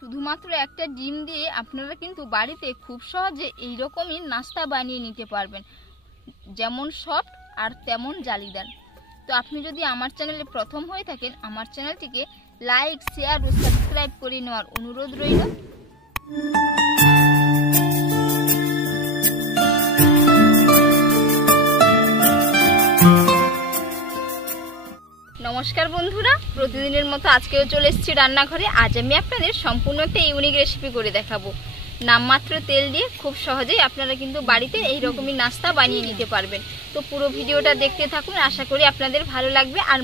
শুধুমাত্র একটা ডিম দিয়ে আপনারা কিন্তু বাড়িতে খুব সহজে এই রকমই নাস্তা বানিয়ে নিতে পারবেন, যেমন সফট আর তেমন জালিদার। তো আপনি যদি আমার চ্যানেলে প্রথম হয়ে থাকেন, আমার চ্যানেলটিকে লাইক, শেয়ার ও সাবস্ক্রাইব করে নেওয়ার অনুরোধ রইল। নমস্কার বন্ধুরা, প্রতিদিনের মতো আজকেও চলে এসেছি রান্নাঘরে। আজ আমি আপনাদের সম্পূর্ণ একটা ইউনিক রেসিপি করে দেখাবো। নামমাত্র তেল দিয়ে খুব সহজেই আপনারা কিন্তু বাড়িতে এই রকমই নাস্তা বানিয়ে নিতে পারবেন। তো পুরো ভিডিওটা দেখতে থাকুন, আশা করি আপনাদের ভালো লাগবে। আর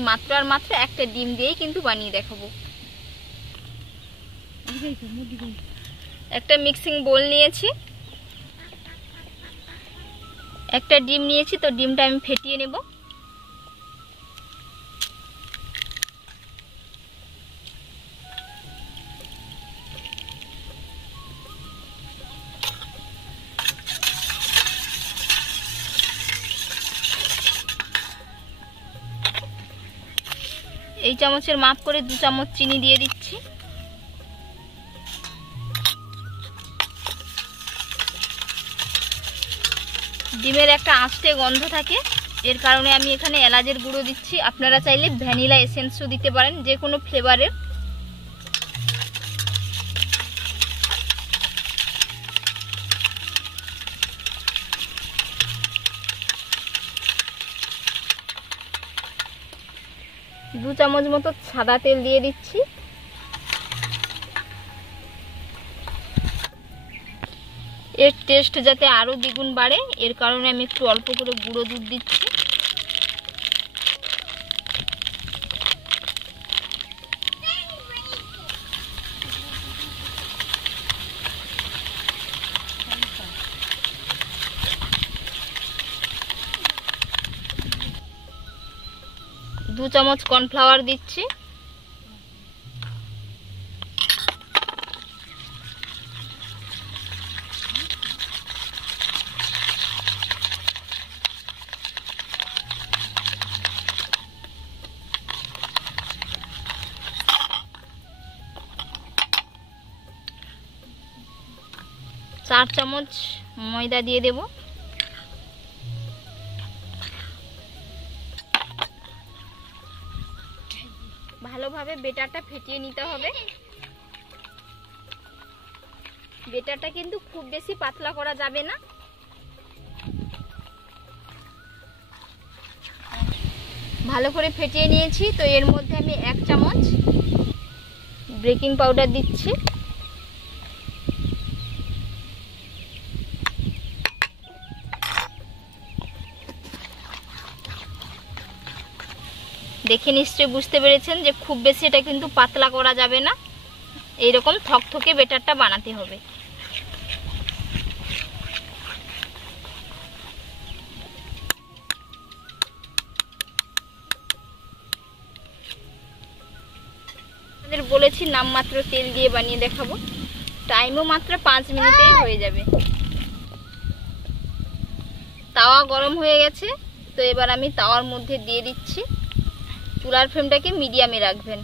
মাত্র একটা ডিম দিয়েই কিন্তু বানিয়ে দেখাবো। একটা মিক্সিং বোল নিয়েছি, একটা ডিম নিয়েছি, তো ডিমটা আমি ফেটিয়ে নেব। এই চামচের মাপ করে 2 চামচ চিনি দিয়ে দিচ্ছি। ডিমের একটা আঁশটে গন্ধ থাকে, এর কারণে আমি এখানে এলাচের গুঁড়ো দিচ্ছি। আপনারা চাইলে ভ্যানিলা এসেন্সও দিতে পারেন, যে কোনো ফ্লেভারের। দু চামচ মতো সাদা তেল দিয়ে দিচ্ছি। এর টেস্ট যাতে আরো দ্বিগুণ বাড়ে, এর কারণে আমি একটু অল্প করে গুঁড়ো দুধ দিচ্ছি। দু চামচ কর্নফ্লাওয়ার দিচ্ছি। চার চামচ ময়দা দিয়ে দেব। ভালোভাবে বেটারটা ফেটিয়ে নিতে হবে। বেটারটা কিন্তু খুব বেশি পাতলা করা যাবে না। ভালো করে ফেটিয়ে নিয়েছি, তো এর মধ্যে আমি 1 চামচ বেকিং পাউডার দিচ্ছি। দেখে নিশ্চয়ই বুঝতে পেরেছেন যে খুব বেশি এটা কিন্তু পাতলা করা যাবে না, এইরকম থকথকে বেটারটা বানাতে হবে। আপনাদের বলেছি নামমাত্র তেল দিয়ে বানিয়ে দেখাবো, টাইমও মাত্র 5 মিনিটেই হয়ে যাবে। তাওয়া গরম হয়ে গেছে, তো এবার আমি তাওয়ার মধ্যে দিয়ে দিচ্ছি। চুলার ফ্লেমটাকে মিডিয়ামে রাখবেন।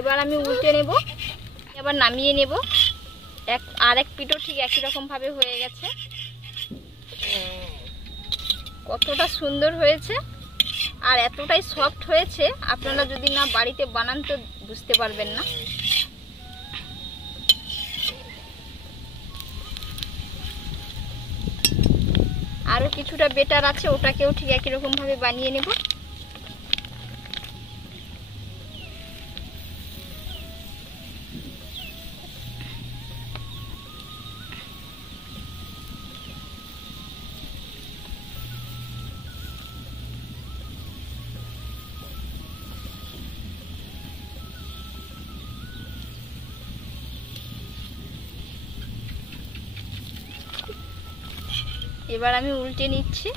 এবার আমি উল্টে নেব, এবার নামিয়ে নেব। আরেক পিঠও ঠিক একই রকম ভাবে হয়ে গেছে। কতটা সুন্দর হয়েছে আর এতটাই সফট হয়েছে, আপনারা যদি না বাড়িতে বানান তো বুঝতে পারবেন না। আরো কিছুটা বেটার আছে, ওটাকেও ঠিক একই রকম ভাবে বানিয়ে নেব। এবার আমি উল্টে নিচ্ছি।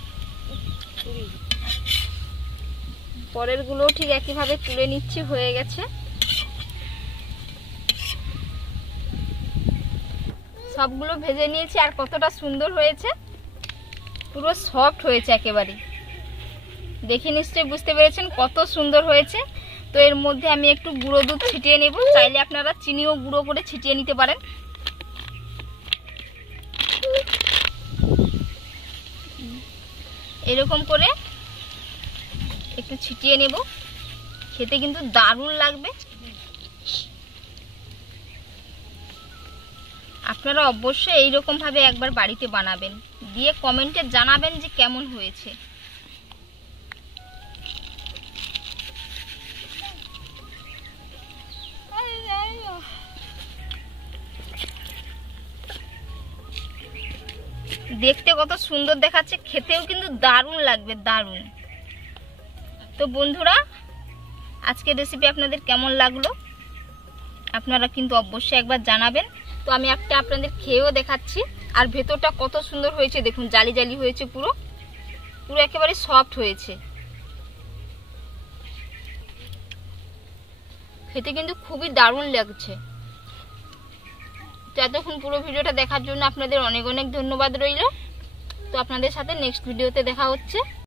পরের গুলো ঠিক একইভাবে তুলে নিচ্ছি, হয়ে গেছে। সবগুলো ভেজে নিয়েছি। আর কতটা সুন্দর হয়েছে, পুরো সফট হয়েছে একেবারে। দেখে নিশ্চয়ই বুঝতে পেরেছেন কত সুন্দর হয়েছে। তো এর মধ্যে আমি একটু গুঁড়ো দুধ ছিটিয়ে নেব, চাইলে আপনারা চিনিও গুঁড়ো করে ছিটিয়ে নিতে পারেন। এরকম করে একটু ছিটিয়ে নেব, খেতে কিন্তু দারুণ লাগবে। আপনারা অবশ্যই এইরকম ভাবে একবার বাড়িতে বানাবেন, দিয়ে কমেন্টে জানাবেন যে কেমন হয়েছে। দেখতে কত সুন্দর দেখাচ্ছে, খেতেও কিন্তু দারুণ লাগবে, দারুণ। তো বন্ধুরা, আজকের রেসিপি আপনাদের কেমন লাগলো আপনারা কিন্তু অবশ্যই একবার জানাবেন। তো আমি একটা আপনাদের খেয়েও দেখাচ্ছি। আর ভেতরটা কত সুন্দর হয়েছে দেখুন, জালি জালি হয়েছে, পুরো পুরো একেবারে সফট হয়েছে। খেতে কিন্তু খুবই দারুণ লাগছে। তো এতক্ষণ পুরো ভিডিওটা দেখার জন্য আপনাদের অনেক অনেক ধন্যবাদ রইল। তো আপনাদের সাথে নেক্সট ভিডিওতে দেখা হচ্ছে।